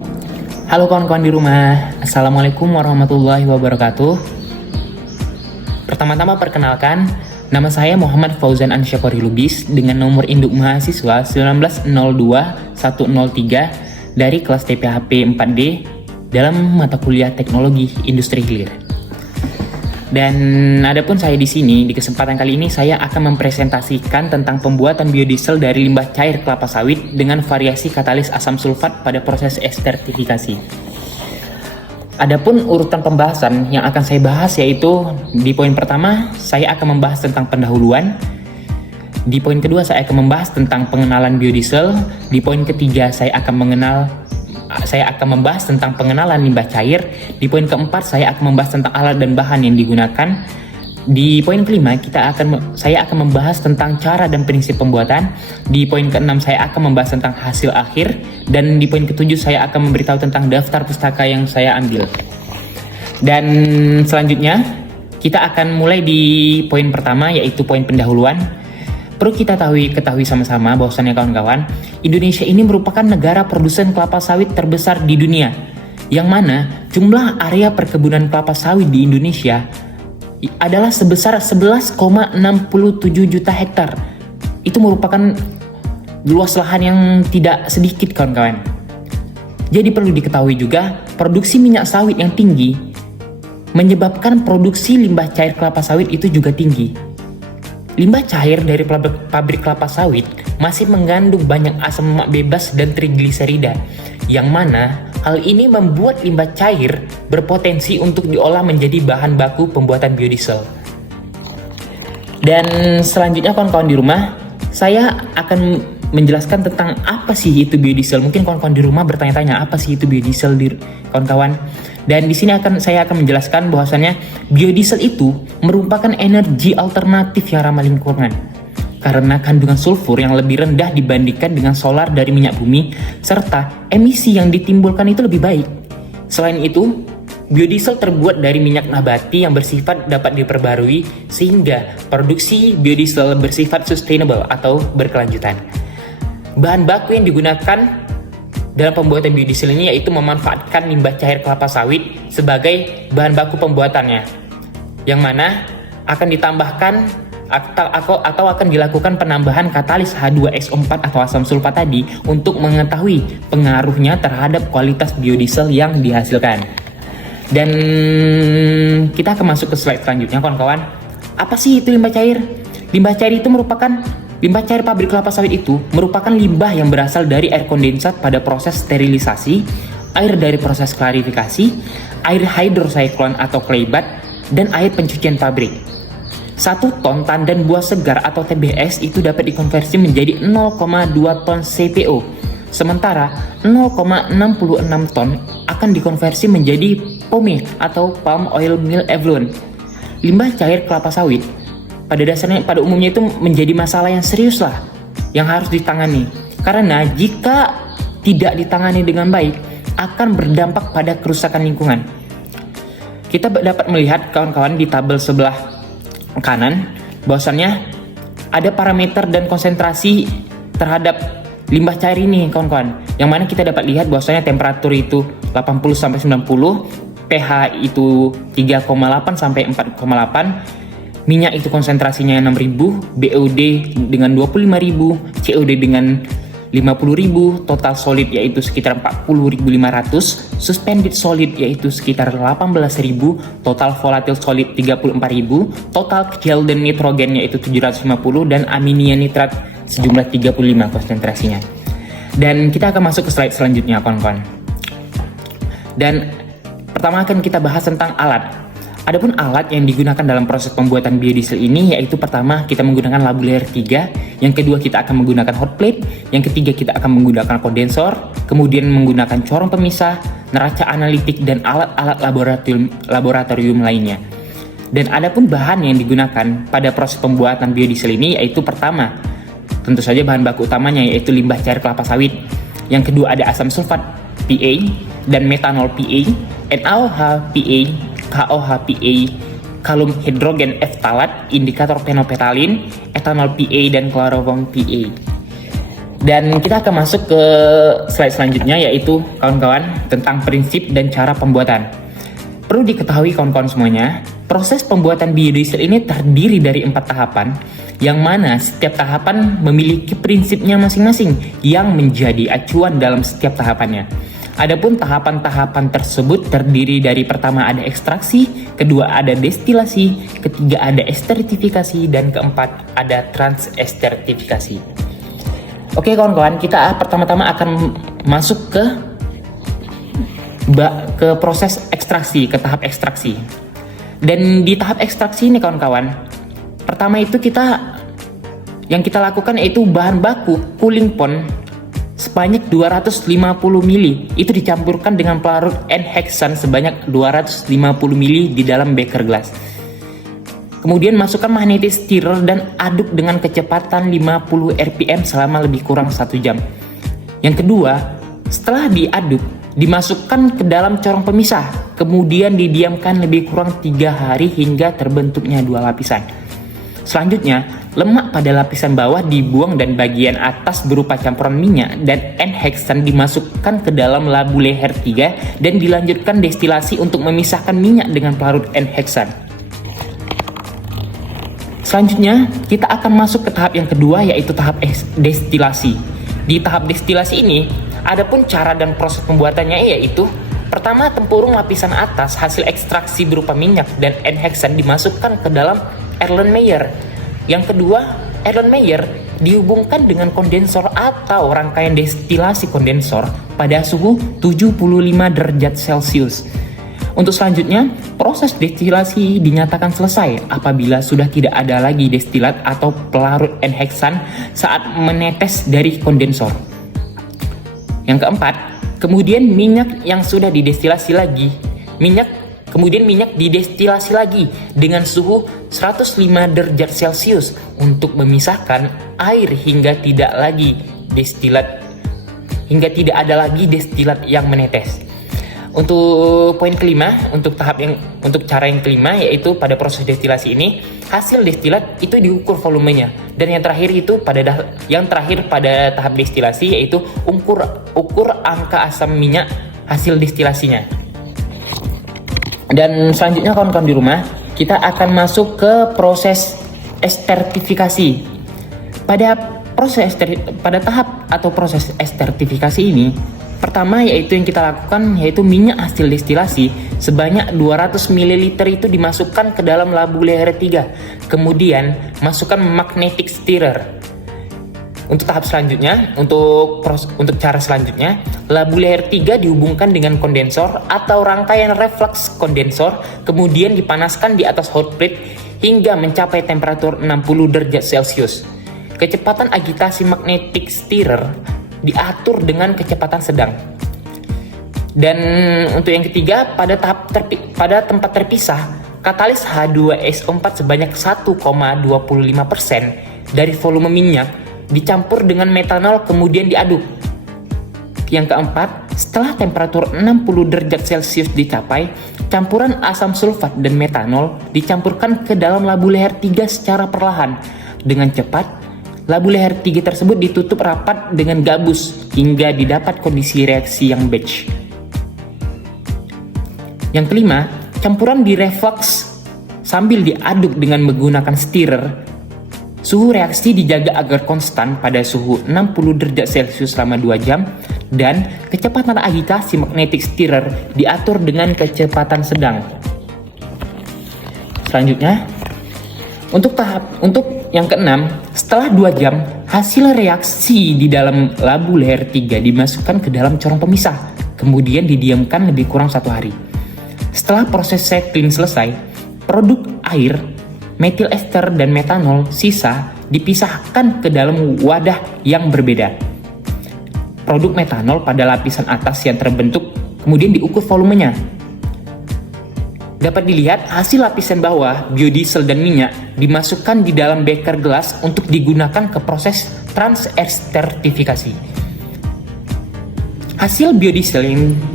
Halo kawan-kawan di rumah, Assalamualaikum warahmatullahi wabarakatuh. Pertama-tama perkenalkan, nama saya Muhammad Fauzan Ansyakori Lubis dengan nomor induk mahasiswa 1902103 dari kelas TPHP 4D dalam mata kuliah Teknologi Industri Hilir. Dan adapun saya di sini, di kesempatan kali ini saya akan mempresentasikan tentang pembuatan biodiesel dari limbah cair kelapa sawit dengan variasi katalis asam sulfat pada proses estertifikasi. Adapun urutan pembahasan yang akan saya bahas yaitu di poin pertama saya akan membahas tentang pendahuluan, di poin kedua saya akan membahas tentang pengenalan biodiesel, di poin ketiga saya akan membahas tentang pengenalan limbah cair. Di poin keempat saya akan membahas tentang alat dan bahan yang digunakan. Di poin kelima saya akan membahas tentang cara dan prinsip pembuatan. Di poin keenam saya akan membahas tentang hasil akhir. Dan di poin ketujuh saya akan memberitahu tentang daftar pustaka yang saya ambil. Dan selanjutnya kita akan mulai di poin pertama yaitu poin pendahuluan. Perlu kita ketahui sama-sama bahwasannya kawan-kawan, Indonesia ini merupakan negara produsen kelapa sawit terbesar di dunia, yang mana jumlah area perkebunan kelapa sawit di Indonesia adalah sebesar 11,67 juta hektar. Itu merupakan luas lahan yang tidak sedikit kawan-kawan. Jadi perlu diketahui juga, produksi minyak sawit yang tinggi menyebabkan produksi limbah cair kelapa sawit itu juga tinggi. Limbah cair dari pabrik kelapa sawit masih mengandung banyak asam lemak bebas dan trigliserida, yang mana hal ini membuat limbah cair berpotensi untuk diolah menjadi bahan baku pembuatan biodiesel. Dan selanjutnya kawan-kawan di rumah, saya akan menjelaskan tentang apa sih itu biodiesel. Mungkin kawan-kawan di rumah bertanya-tanya apa sih itu biodiesel kawan-kawan. Dan di sini saya akan menjelaskan bahwasannya biodiesel itu merupakan energi alternatif yang ramah lingkungan karena kandungan sulfur yang lebih rendah dibandingkan dengan solar dari minyak bumi, serta emisi yang ditimbulkan itu lebih baik. Selain itu, biodiesel terbuat dari minyak nabati yang bersifat dapat diperbarui sehingga produksi biodiesel bersifat sustainable atau berkelanjutan. Bahan baku yang digunakan dalam pembuatan biodiesel ini yaitu memanfaatkan limbah cair kelapa sawit sebagai bahan baku pembuatannya, yang mana akan ditambahkan atau akan dilakukan penambahan katalis H2SO4 atau asam sulfat tadi untuk mengetahui pengaruhnya terhadap kualitas biodiesel yang dihasilkan. Dan kita akan masuk ke slide selanjutnya kawan-kawan. Apa sih itu limbah cair? Limbah cair pabrik kelapa sawit itu merupakan limbah yang berasal dari air kondensat pada proses sterilisasi, air dari proses klarifikasi, air hidrosiklon atau kleibat, dan air pencucian pabrik. 1 ton tandan buah segar atau TBS itu dapat dikonversi menjadi 0,2 ton CPO, sementara 0,66 ton akan dikonversi menjadi POME atau Palm Oil Meal Effluent. Limbah cair kelapa sawit pada umumnya itu menjadi masalah yang serius lah, yang harus ditangani. Karena jika tidak ditangani dengan baik, akan berdampak pada kerusakan lingkungan. Kita dapat melihat kawan-kawan di tabel sebelah kanan, bahwasannya ada parameter dan konsentrasi terhadap limbah cair ini kawan-kawan. Yang mana kita dapat lihat bahwasannya temperatur itu 80-90, pH itu 3,8 sampai 4,8, minyak itu konsentrasinya 6.000, BOD dengan 25.000, COD dengan 50.000, total solid yaitu sekitar 40.500, suspended solid yaitu sekitar 18.000, total volatile solid 34.000, total gel dan nitrogen yaitu 750, dan aminia nitrat sejumlah 35 konsentrasinya. Dan kita akan masuk ke slide selanjutnya kawan-kawan. Dan pertama akan kita bahas tentang alat. Adapun alat yang digunakan dalam proses pembuatan biodiesel ini yaitu pertama kita menggunakan labu layer 3, yang kedua kita akan menggunakan hot plate, yang ketiga kita akan menggunakan kondensor, kemudian menggunakan corong pemisah, neraca analitik, dan alat-alat laboratorium lainnya. Dan adapun bahan yang digunakan pada proses pembuatan biodiesel ini yaitu pertama tentu saja bahan baku utamanya yaitu limbah cair kelapa sawit, yang kedua ada asam sulfat PA dan metanol PA, NaOH PA, KOH-PA, kalum hidrogen ftalat, indikator fenopetalin, etanol PA, dan kloroform PA. Dan kita akan masuk ke slide selanjutnya, yaitu kawan-kawan tentang prinsip dan cara pembuatan. Perlu diketahui kawan-kawan semuanya, proses pembuatan biodiesel ini terdiri dari 4 tahapan, yang mana setiap tahapan memiliki prinsipnya masing-masing yang menjadi acuan dalam setiap tahapannya. Adapun tahapan-tahapan tersebut terdiri dari pertama ada ekstraksi, kedua ada destilasi, ketiga ada estertifikasi, dan keempat ada transestertifikasi. Oke kawan-kawan, kita pertama-tama akan masuk ke proses ekstraksi, ke tahap ekstraksi. Dan di tahap ekstraksi ini kawan-kawan, pertama itu yang kita lakukan yaitu bahan baku cooling pond sebanyak 250 ml itu dicampurkan dengan pelarut N-hexan sebanyak 250 ml di dalam beker gelas. Kemudian masukkan magnetic stirrer dan aduk dengan kecepatan 50 rpm selama lebih kurang 1 jam. Yang kedua, setelah diaduk, dimasukkan ke dalam corong pemisah, kemudian didiamkan lebih kurang 3 hari hingga terbentuknya 2 lapisan. Selanjutnya, lemak pada lapisan bawah dibuang dan bagian atas berupa campuran minyak dan N-hexan dimasukkan ke dalam labu leher 3 dan dilanjutkan destilasi untuk memisahkan minyak dengan pelarut N-hexan. Selanjutnya, kita akan masuk ke tahap yang kedua, yaitu tahap destilasi. Di tahap destilasi ini, adapun cara dan proses pembuatannya yaitu pertama, tempurung lapisan atas hasil ekstraksi berupa minyak dan N-hexan dimasukkan ke dalam Erlenmeyer. Yang kedua, Erlenmeyer dihubungkan dengan kondensor atau rangkaian destilasi kondensor pada suhu 75 derajat Celcius. Untuk selanjutnya, proses destilasi dinyatakan selesai apabila sudah tidak ada lagi destilat atau pelarut N-hexan saat menetes dari kondensor. Yang keempat, kemudian minyak yang sudah didestilasi lagi. Kemudian minyak didestilasi lagi dengan suhu 105 derajat Celcius untuk memisahkan air hingga tidak ada lagi destilat yang menetes. Untuk poin kelima, untuk cara yang kelima, yaitu pada proses destilasi ini hasil destilat itu diukur volumenya, dan yang terakhir pada tahap destilasi yaitu ukur angka asam minyak hasil destilasinya. Dan selanjutnya kawan-kawan di rumah, kita akan masuk ke proses estertifikasi. Pada tahap atau proses estertifikasi ini, pertama yaitu yang kita lakukan yaitu minyak hasil destilasi sebanyak 200 ml itu dimasukkan ke dalam labu leher 3. Kemudian masukkan magnetic stirrer. Untuk cara selanjutnya, labu leher 3 dihubungkan dengan kondensor atau rangkaian reflux kondensor, kemudian dipanaskan di atas hot plate hingga mencapai temperatur 60 derajat Celcius. Kecepatan agitasi magnetic stirrer diatur dengan kecepatan sedang. Dan untuk yang ketiga, pada tempat terpisah, katalis H2SO4 sebanyak 1,25% dari volume minyak dicampur dengan metanol kemudian diaduk. Yang keempat, setelah temperatur 60 derajat Celcius dicapai, campuran asam sulfat dan metanol dicampurkan ke dalam labu leher 3 secara perlahan. Dengan cepat, labu leher 3 tersebut ditutup rapat dengan gabus hingga didapat kondisi reaksi yang batch. Yang kelima, campuran direflux sambil diaduk dengan menggunakan stirrer. Suhu reaksi dijaga agar konstan pada suhu 60 derajat Celcius selama 2 jam dan kecepatan agitasi magnetic stirrer diatur dengan kecepatan sedang. Selanjutnya, untuk yang keenam, setelah 2 jam, hasil reaksi di dalam labu leher 3 dimasukkan ke dalam corong pemisah, kemudian didiamkan lebih kurang 1 hari. Setelah proses settling selesai, produk air, metil ester dan metanol sisa dipisahkan ke dalam wadah yang berbeda. Produk metanol pada lapisan atas yang terbentuk kemudian diukur volumenya. Dapat dilihat hasil lapisan bawah, biodiesel dan minyak dimasukkan di dalam beker gelas untuk digunakan ke proses transestertifikasi. Hasil biodiesel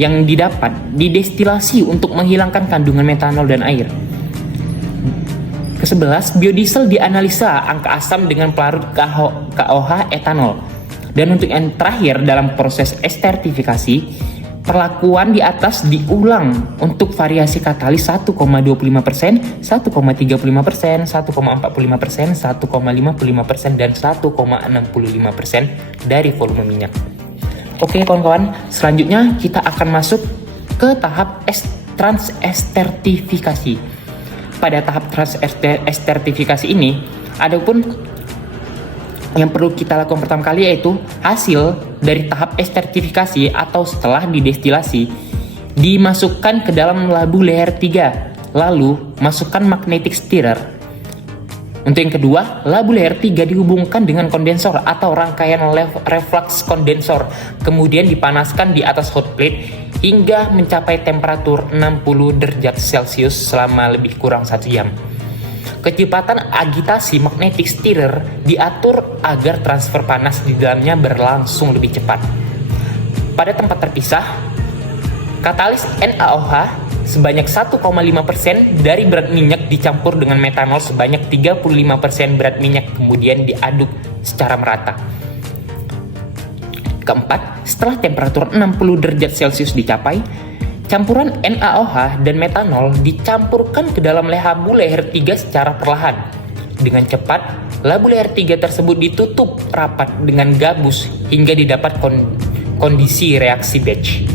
yang didapat didestilasi untuk menghilangkan kandungan metanol dan air. Ke-11, biodiesel dianalisa angka asam dengan pelarut KOH etanol Dan untuk yang terakhir dalam proses estertifikasi, perlakuan di atas diulang untuk variasi katalis 1,25%, 1,35%, 1,45%, 1,55%, dan 1,65% dari volume minyak. Oke kawan-kawan, selanjutnya kita akan masuk ke tahap transestertifikasi. Pada tahap transestertifikasi ini, adapun yang perlu kita lakukan pertama kali yaitu hasil dari tahap estertifikasi atau setelah didestilasi dimasukkan ke dalam labu layer 3, lalu masukkan magnetic stirrer. Untuk yang kedua, labu layer 3 dihubungkan dengan kondensor atau rangkaian reflux kondensor, kemudian dipanaskan di atas hot plate hingga mencapai temperatur 60 derajat Celcius selama lebih kurang 1 jam. Kecepatan agitasi magnetic stirrer diatur agar transfer panas di dalamnya berlangsung lebih cepat. Pada tempat terpisah, katalis NaOH sebanyak 1,5% dari berat minyak dicampur dengan metanol sebanyak 35% berat minyak, kemudian diaduk secara merata. Keempat, setelah temperatur 60 derajat Celcius dicapai, campuran NaOH dan metanol dicampurkan ke dalam labu layer 3 secara perlahan. Dengan cepat, labu layer 3 tersebut ditutup rapat dengan gabus hingga didapat kondisi reaksi batch.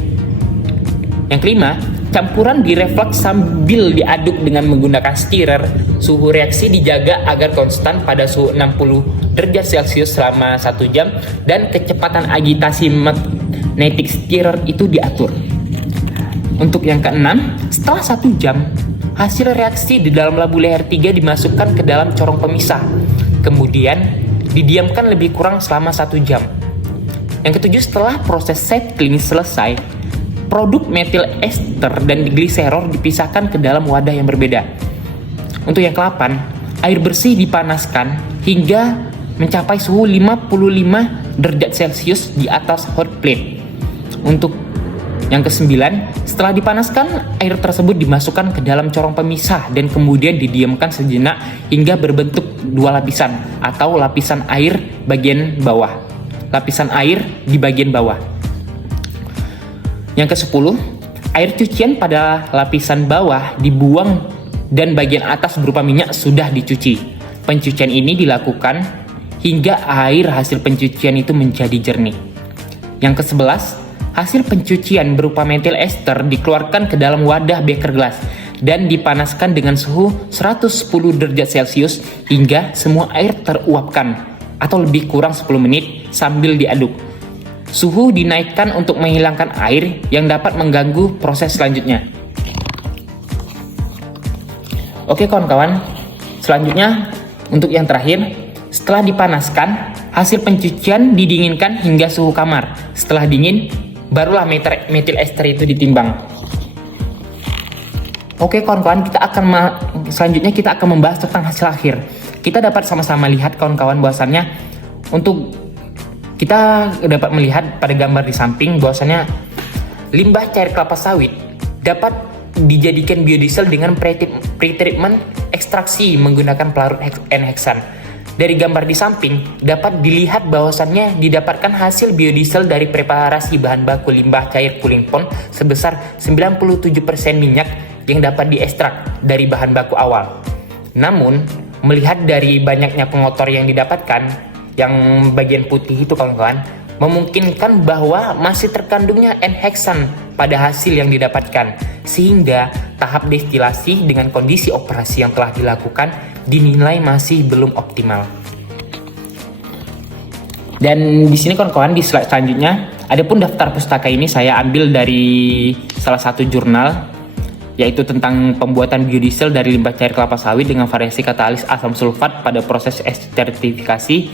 Yang kelima, campuran direflux sambil diaduk dengan menggunakan stirrer. Suhu reaksi dijaga agar konstan pada suhu 60 derajat Celcius selama 1 jam dan kecepatan agitasi magnetic stirrer itu diatur. Untuk yang keenam, setelah 1 jam, hasil reaksi di dalam labu layer 3 dimasukkan ke dalam corong pemisah. Kemudian, didiamkan lebih kurang selama 1 jam. Yang ketujuh, setelah proses settling selesai, produk metil ester dan gliserol dipisahkan ke dalam wadah yang berbeda. Untuk yang ke-8, air bersih dipanaskan hingga mencapai suhu 55 derajat Celcius di atas hot plate. Untuk yang ke-9, setelah dipanaskan, air tersebut dimasukkan ke dalam corong pemisah dan kemudian didiamkan sejenak hingga berbentuk 2 lapisan atau lapisan air bagian bawah. Lapisan air di bagian bawah. Yang ke-10, air cucian pada lapisan bawah dibuang dan bagian atas berupa minyak sudah dicuci. Pencucian ini dilakukan hingga air hasil pencucian itu menjadi jernih. Yang ke-11, hasil pencucian berupa metil ester dikeluarkan ke dalam wadah beker gelas dan dipanaskan dengan suhu 110 derajat Celcius hingga semua air teruapkan atau lebih kurang 10 menit sambil diaduk. Suhu dinaikkan untuk menghilangkan air yang dapat mengganggu proses selanjutnya. Oke kawan-kawan, selanjutnya untuk yang terakhir, setelah dipanaskan, hasil pencucian didinginkan hingga suhu kamar. Setelah dingin, barulah metil ester itu ditimbang. Oke kawan-kawan, selanjutnya kita akan membahas tentang hasil akhir. Kita dapat sama-sama lihat kawan-kawan bahwasannya kita dapat melihat pada gambar di samping bahwasannya limbah cair kelapa sawit dapat dijadikan biodiesel dengan pretreatment ekstraksi menggunakan pelarut N-heksan. Dari gambar di samping dapat dilihat bahwasannya didapatkan hasil biodiesel dari preparasi bahan baku limbah cair cooling pond sebesar 97% minyak yang dapat diekstrak dari bahan baku awal. Namun, melihat dari banyaknya pengotor yang didapatkan, yang bagian putih itu kawan-kawan, memungkinkan bahwa masih terkandungnya N-heksan pada hasil yang didapatkan, sehingga tahap destilasi dengan kondisi operasi yang telah dilakukan dinilai masih belum optimal. Dan di sini kawan-kawan, di slide selanjutnya, adapun daftar pustaka ini saya ambil dari salah satu jurnal, yaitu tentang pembuatan biodiesel dari limbah cair kelapa sawit dengan variasi katalis asam sulfat pada proses estertifikasi,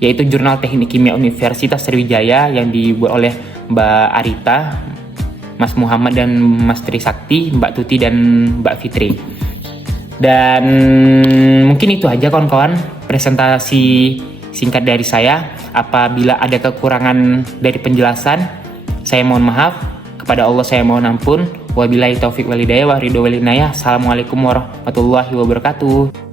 yaitu Jurnal Teknik Kimia Universitas Sriwijaya yang dibuat oleh Mbak Arita, Mas Muhammad dan Mas Trisakti, Mbak Tuti dan Mbak Fitri. Dan mungkin itu aja kawan-kawan presentasi singkat dari saya. Apabila ada kekurangan dari penjelasan, saya mohon maaf. Kepada Allah saya mohon ampun. Wabillahi taufiq walhidayah wa ridho wal inayah. Assalamualaikum warahmatullahi wabarakatuh.